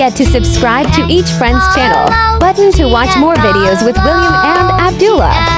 forget to subscribe to each friend's channel button to watch more videos with William and Abdullah.